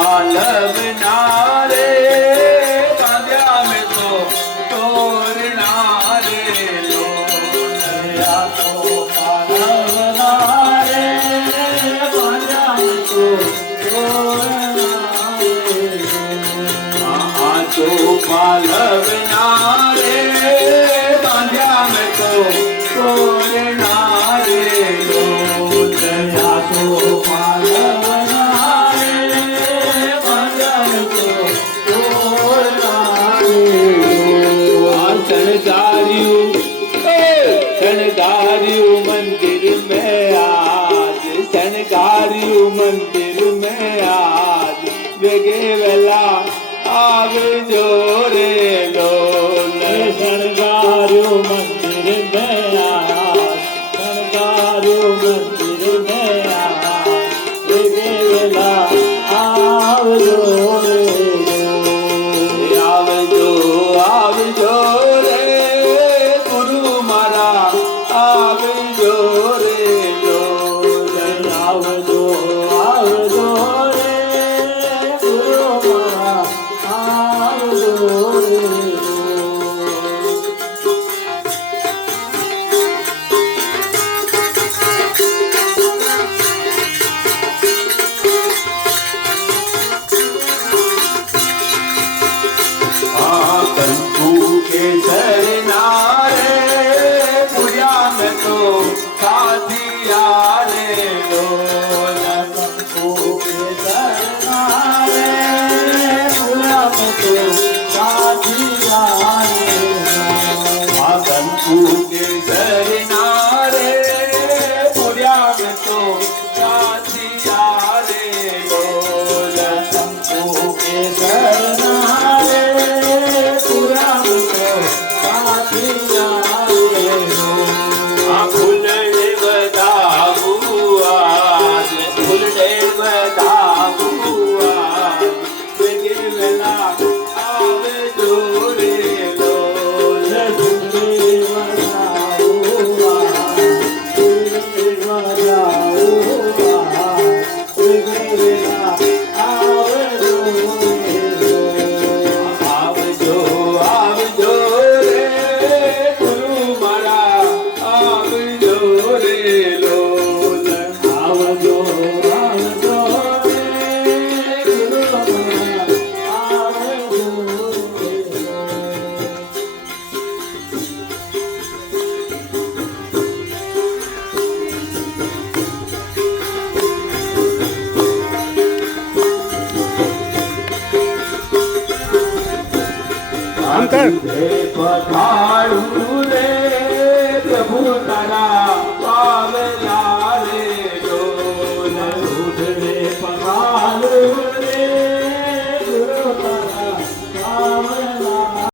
पालवना रे बांध्या में तो तोरना रे लोलया तो पालवना रे बांध्या में तो तोरना रे तो पालवना रे बांध्या में तो तोरना रे लोलया तो पालवना शणगारियों मंदिर में आज शणगारियों मंदिर में आज वेगे वेला आवे जोरे लोल शणगारियों मंदिर में आज शणगारियों मंदिर में आज वेगे वेला आवे जोरे आवजो रे गुरु मारा आवजो रे लोल आवजो रे गुरु मारा आवजो रे कंकु के झरना रे पुरिया में तो साथिया रे लोल कंकु के झरना रे पुरिया में तो साथिया रे कंकु के झरना रे पुरिया में तो साथिया रे लोल कंकु के झरना पधारू रे प्रभु तारा